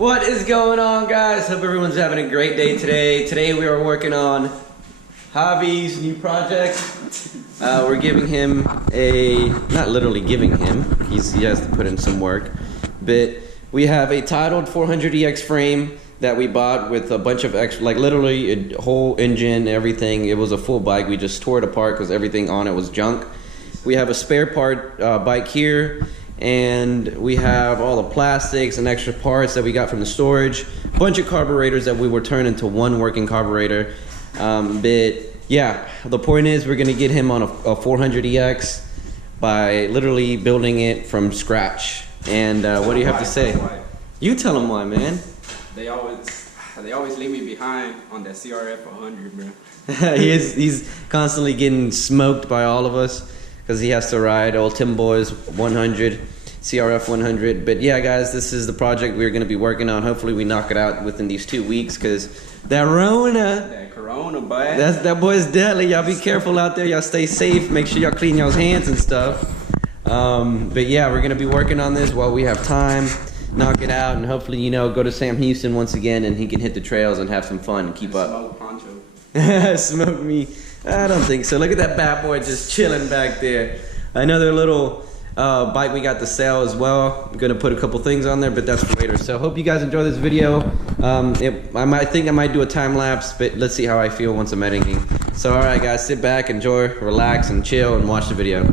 What is going on, guys? Hope everyone's having a great day today. Today we are working on Javi's new project. We're giving him not literally giving him, he has to put in some work, but we have a titled 400ex frame that we bought with a bunch of extra, like literally a whole engine, everything. It was a full bike. We just tore it apart because everything on it was junk. We have a spare part bike here, and we have all the plastics and extra parts that we got from the storage. Bunch of carburetors that we will turn into one working carburetor. But yeah, the point is we're gonna get him on a 400ex by literally building it from scratch. And what do you have to say? You tell him why, man. They always leave me behind on that TRX400, bro. he's constantly getting smoked by all of us because he has to ride old Tim Boy's 100, CRF100. But yeah, guys, this is the project we're going to be working on. Hopefully we knock it out within these 2 weeks, because that Corona, boy. That boy's deadly. Y'all be careful out there. Y'all stay safe. Make sure y'all clean y'all's hands and stuff. But yeah, we're going to be working on this while we have time. Knock it out, and hopefully, you know, go to Sam Houston once again, and he can hit the trails and have some fun and keep up. Smoke Poncho. Smoke me? I don't think so. Look at that bad boy just chilling back there. Another little bike we got to sell as well. I'm gonna put a couple things on there, but that's for later. So hope you guys enjoy this video. I think I might do a time lapse, but let's see how I feel once I'm editing. So all right, guys, sit back, enjoy, relax, and chill, and watch the video.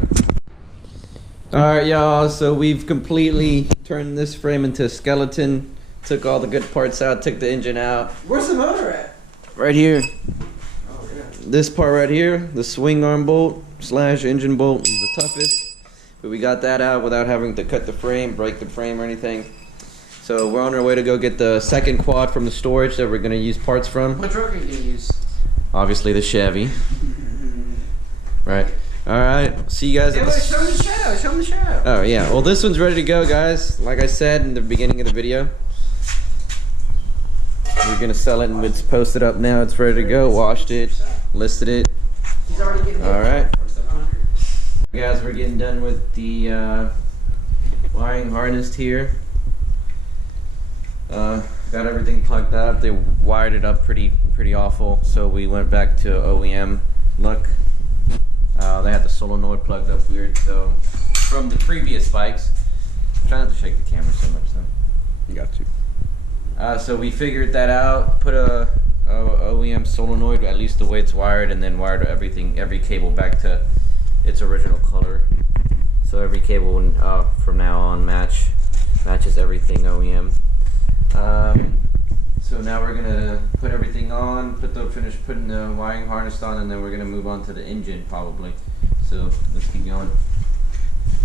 All right, y'all. So we've completely turned this frame into a skeleton. Took all the good parts out. Took the engine out. Where's the motor at? Right here. Oh, yeah. This part right here, the swing arm bolt / engine bolt, is the toughest. But we got that out without having to cut the frame, break the frame or anything. So we're on our way to go get the second quad from the storage that we're gonna use parts from. What truck are you gonna use? Obviously the Chevy. Right. All right. See you guys. Hey, wait, show me the shadow. Show me the shadow. Oh yeah. Well, this one's ready to go, guys. Like I said in the beginning of the video, we're gonna sell it, and it's posted up now. It's ready to go. Washed it, listed it. He's already getting All right. Guys, we're getting done with the wiring harness here. Got everything plugged up. They wired it up pretty awful, so we went back to OEM look. They had the solenoid plugged up weird, so from the previous bikes. Try not to shake the camera so much, though. You got to. So we figured that out. Put a OEM solenoid, at least the way it's wired, and then wired every cable back to its original color. So every cable from now on matches everything OEM. So now we're gonna put everything on, finish putting the wiring harness on, and then we're gonna move on to the engine probably. So let's keep going.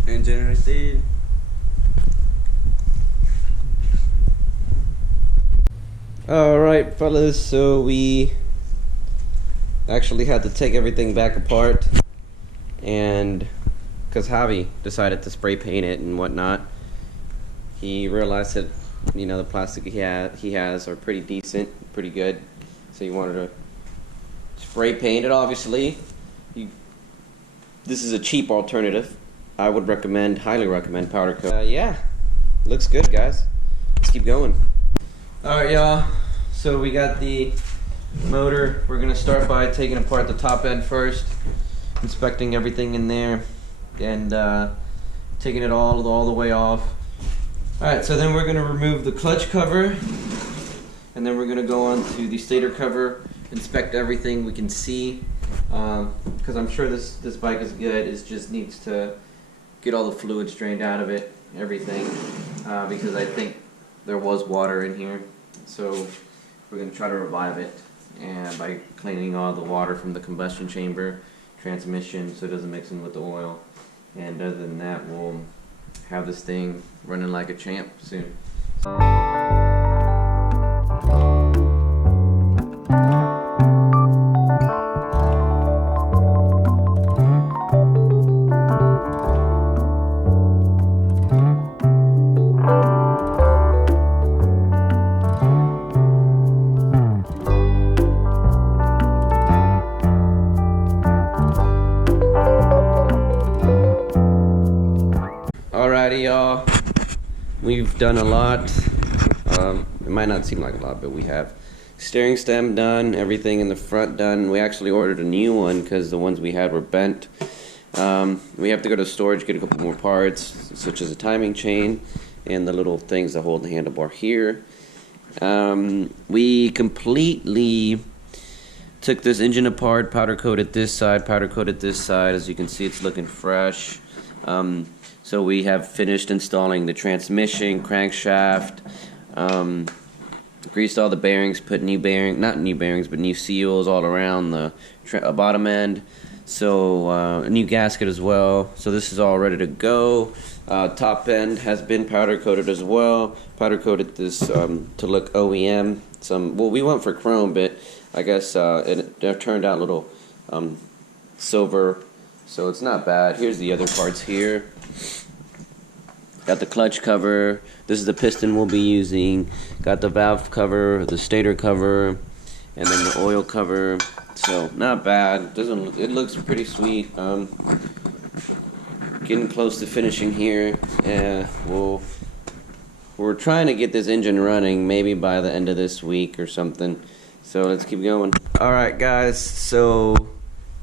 Engine right there. All right, fellas. So we actually had to take everything back apart, and because Javi decided to spray paint it and whatnot, he realized that, you know, the plastic he has are pretty decent, pretty good. So he wanted to spray paint it. Obviously, this is a cheap alternative. I would highly recommend powder coat. Yeah, looks good, guys. Let's keep going. All right, y'all. So we got the motor. We're gonna start by taking apart the top end first, inspecting everything in there, and taking it all the way off. Alright, so then we're going to remove the clutch cover, and then we're going to go on to the stator cover, inspect everything we can see, because I'm sure this bike is good. It just needs to get all the fluids drained out of it, everything, because I think there was water in here. So we're going to try to revive it, and by cleaning all the water from the combustion chamber, transmission, so it doesn't mix in with the oil. And other than that, we'll have this thing running like a champ soon. Alrighty, y'all. We've done a lot It might not seem like a lot, but we have steering stem done, everything in the front done. We actually ordered a new one because the ones we had were bent. We have to go to storage, get a couple more parts, such as a timing chain and the little things that hold the handlebar here. We completely took this engine apart, powder coated this side, powder coated this side. As you can see, it's looking fresh. So we have finished installing the transmission, crankshaft, greased all the bearings, put new new seals all around the bottom end. So a new gasket as well. So this is all ready to go. Top end has been powder coated as well. Powder coated this to look OEM. Well, we went for chrome, but I guess it turned out a little silver, so it's not bad. Here's the other parts here. Got the clutch cover. This is the piston we'll be using. Got the valve cover, the stator cover, and then the oil cover. So not bad. It looks pretty sweet. Getting close to finishing here. We're trying to get this engine running maybe by the end of this week or something. So let's keep going. Alright guys, so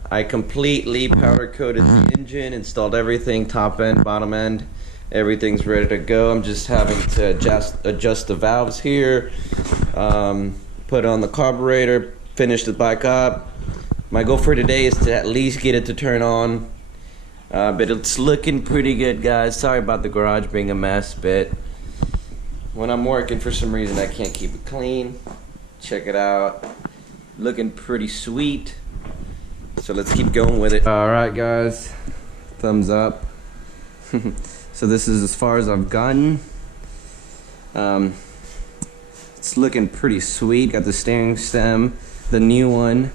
I completely powder coated the engine, installed everything, top end, bottom end. Everything's ready to go. I'm just having to adjust the valves here, put on the carburetor, finish the bike up. My goal for today is to at least get it to turn on. But it's looking pretty good, guys. Sorry about the garage being a mess, but when I'm working, for some reason I can't keep it clean. Check it out. Looking pretty sweet. So let's keep going with it. Alright guys, thumbs up. So this is as far as I've gotten. It's looking pretty sweet. Got the steering stem, the new one,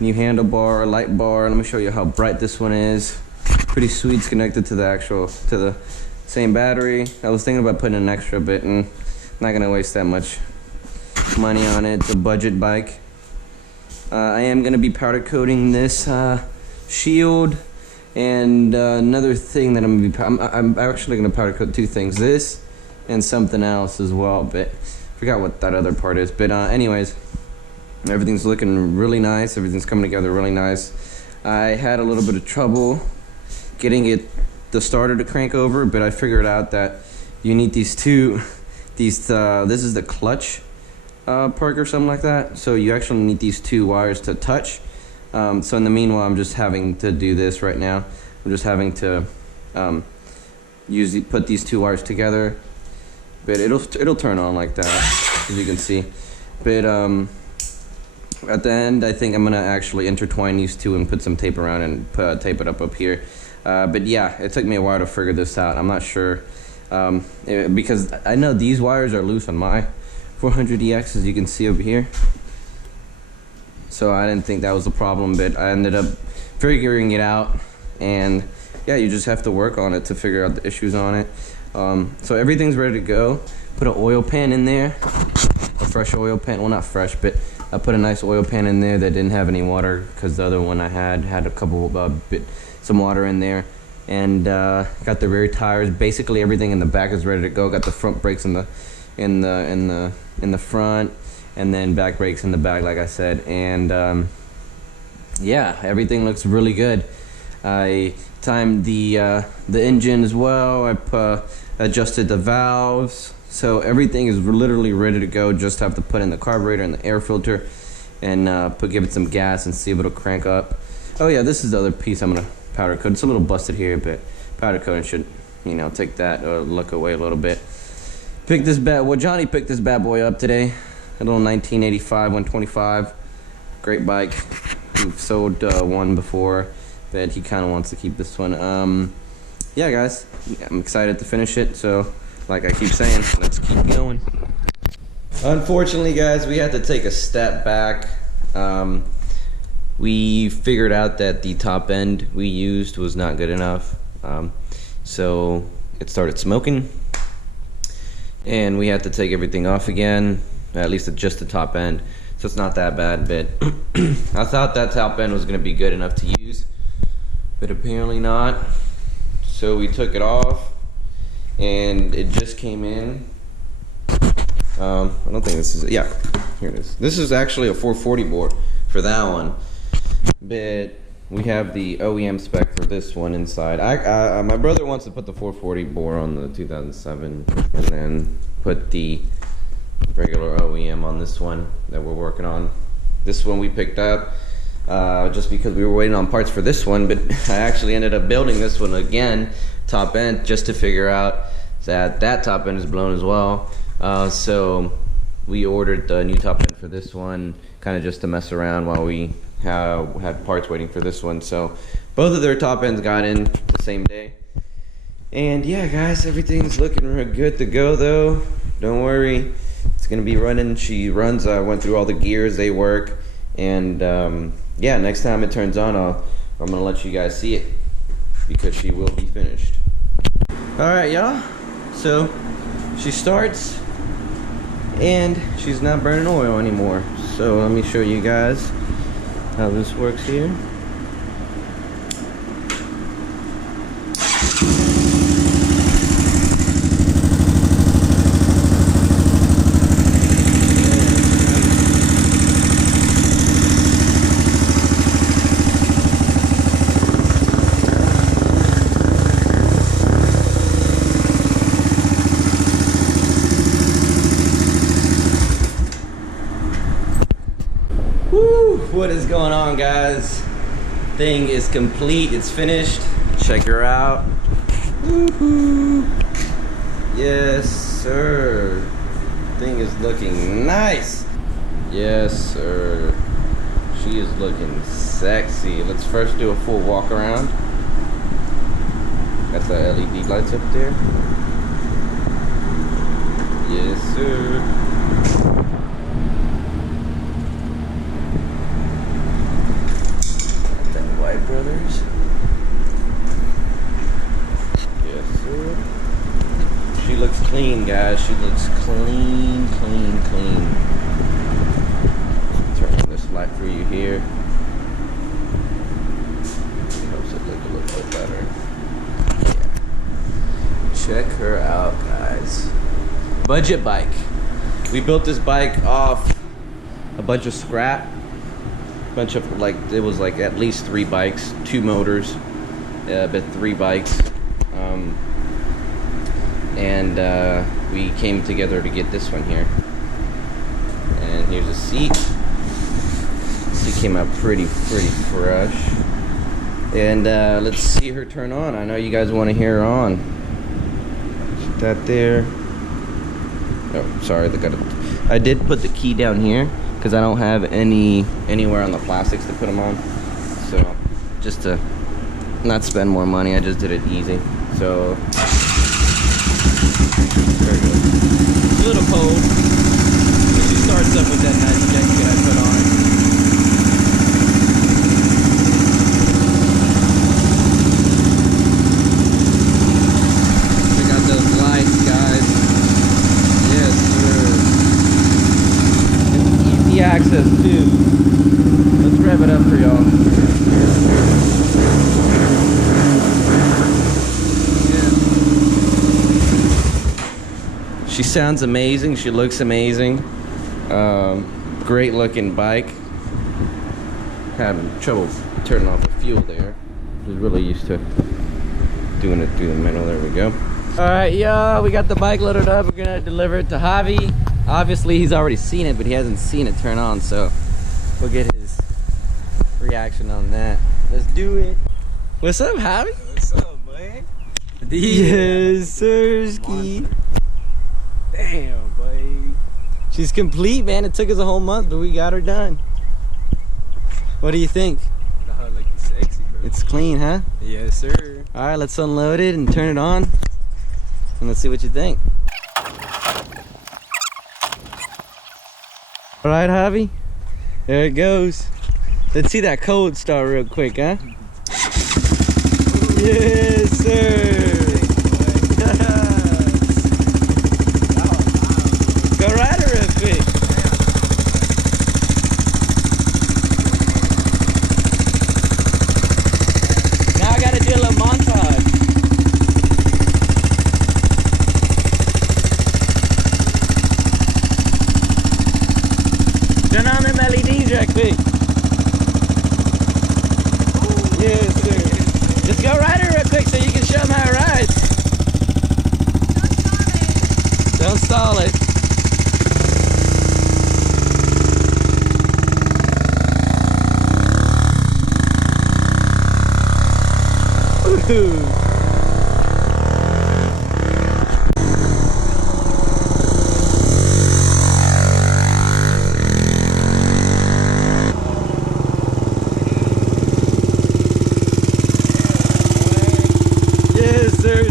new handlebar, light bar. Let me show you how bright this one is. Pretty sweet. It's connected to the same battery. I was thinking about putting an extra bit in. Not gonna waste that much money on it. It's a budget bike. I am gonna be powder coating this shield, and another thing that I'm actually gonna powder coat two things, this and something else as well, but I forgot what that other part is. But anyways, everything's looking really nice. Everything's coming together really nice. I had a little bit of trouble getting the starter to crank over, but I figured out that you need these this is the clutch perk or something like that. So you actually need these two wires to touch. So in the meanwhile, I'm just having to do this right now. I'm just having to put these two wires together, but it'll turn on like that, as you can see. But at the end, I think I'm gonna actually intertwine these two and put some tape around and tape it up here. But yeah, it took me a while to figure this out. I'm not sure because I know these wires are loose on my 400ex, as you can see over here. So I didn't think that was a problem, but I ended up figuring it out. And yeah, you just have to work on it to figure out the issues on it. So everything's ready to go. Put an oil pan in there, a fresh oil pan. Well, not fresh, but I put a nice oil pan in there that didn't have any water, because the other one I had a couple some water in there. And got the rear tires. Basically everything in the back is ready to go. Got the front brakes in the front, and then back brakes in the back, like I said. And yeah, everything looks really good. I timed the engine as well. I adjusted the valves, so everything is literally ready to go. Just have to put in the carburetor and the air filter, and give it some gas and see if it'll crank up. Oh yeah, this is the other piece I'm gonna powder coat. It's a little busted here, but powder coating should, take that look away a little bit. Johnny picked this bad boy up today. A little 1985 125. Great bike. We've sold one before, but he kind of wants to keep this one. Yeah, guys, I'm excited to finish it. So, like I keep saying, let's keep going. Unfortunately, guys, we had to take a step back. We figured out that the top end we used was not good enough. So it started smoking, and we had to take everything off again, at least just the top end. So it's not that bad, but I thought that top end was going to be good enough to use, but apparently not. So we took it off, and it just came in. I don't think this is, yeah, here it is. This is actually a 440 bore for that one, but we have the OEM spec for this one inside. My brother wants to put the 440 bore on the 2007 and then put the regular OEM on this one that we're working on. This one we picked up just because we were waiting on parts for this one, but I actually ended up building this one again, top end, just to figure out that that top end is blown as well. So we ordered the new top end for this one, kind of just to mess around while we had parts waiting for this one. So both of their top ends got in the same day. And yeah, guys, everything's looking good to go though. Don't worry, it's gonna be running. She runs, I went through all the gears, they work. And yeah, next time it turns on, I'm gonna let you guys see it because she will be finished. All right, y'all, so she starts and she's not burning oil anymore. So let me show you guys how this works here. Woo! What is going on, guys? Thing is complete. It's finished. Check her out. Woohoo! Yes, sir. Thing is looking nice. Yes, sir. She is looking sexy. Let's first do a full walk around. Got the LED lights up there. Yes, sir. Brothers. Yes, sir. She looks clean, guys. She looks clean, clean, clean. Turn on this light for you here. Helps it look a little bit better. Yeah. Check her out, guys. Budget bike. We built this bike off a bunch of scrap. Bunch of, like, it was like at least 3 bikes, 2 motors, but 3 bikes, and we came together to get this one here. And here's a seat. She came out pretty fresh. And let's see her turn on. I know you guys want to hear her on. That there. Oh, sorry, I did put the key down here because I don't have anywhere on the plastics to put them on. So just to not spend more money, I just did it easy. So there we go. It's a little cold. She starts up with that nice jacket I put on it. Check out those lights, guys. Yes, sir. Easy access too. Let's rev it up for y'all. She sounds amazing. She looks amazing. Great looking bike. Having trouble turning off the fuel there. Was really used to doing it through the middle. There we go. All right, y'all. We got the bike loaded up. We're gonna deliver it to Javi. Obviously, he's already seen it, but he hasn't seen it turn on. So we'll get his reaction on that. Let's do it. What's up, Javi? What's up, man? Yes, sir. Ski. Damn, boy. She's complete, man. It took us a whole month, but we got her done. What do you think? Like it's sexy, bro. It's clean, huh? Yes, sir. All right, let's unload it and turn it on, and let's see what you think. All right, Javi. There it goes. Let's see that code start real quick, huh? Yes, sir. Go ride her real quick. Now I gotta do a little montage. smooth. Yes, sir.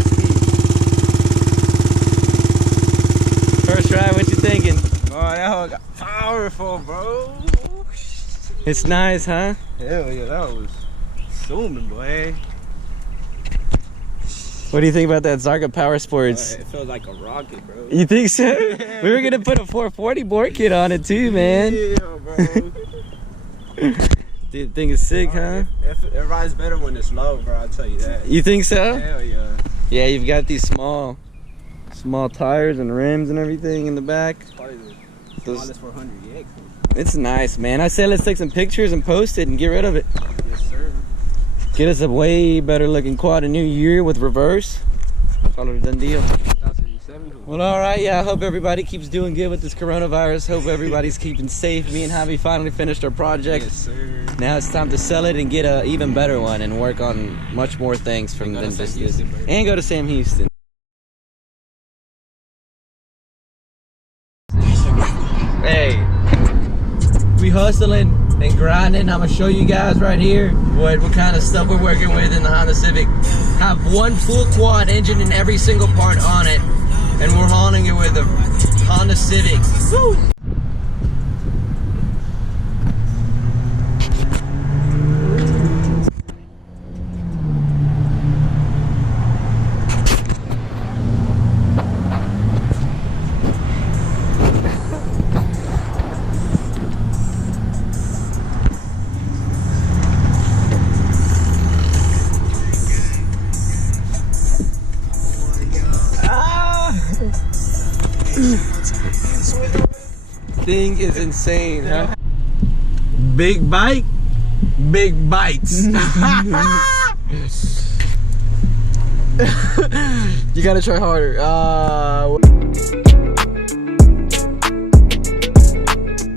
First try, what you thinking? Oh, that hoe got powerful, bro. It's nice, huh? Hell yeah, that was zooming, boy. What do you think about that Zarga Power Sports? It feels like a rocket, bro. You think so? We were gonna put a 440 board kit on it too, man. Yeah, bro. Dude, think it's sick, huh? It rides better when it's low, bro. I'll tell you that. You think so? Hell yeah. Yeah, you've got these small tires and rims and everything in the back. It's probably the Those- smallest 400ex. It's nice, man. I said let's take some pictures and post it and get rid of it. Yes, sir. Get us a way better looking quad a new year with reverse. Call it a done deal. 2007. Well, all right. Yeah, I hope everybody keeps doing good with this coronavirus. Hope everybody's keeping safe. Me and Javi finally finished our project. Yes, sir. Now it's time to sell it and get a even better one and work on much more things from And go than to Sam just Houston, this. baby. And go to Sam Houston. Hey, we hustling and grinding. I'm gonna show you guys right here what kind of stuff we're working with in the Honda Civic. Have one full quad engine and every single part on it, and we're hauling it with a Honda Civic. Woo! Thing is insane, huh? Big bike, big bites. You gotta try harder.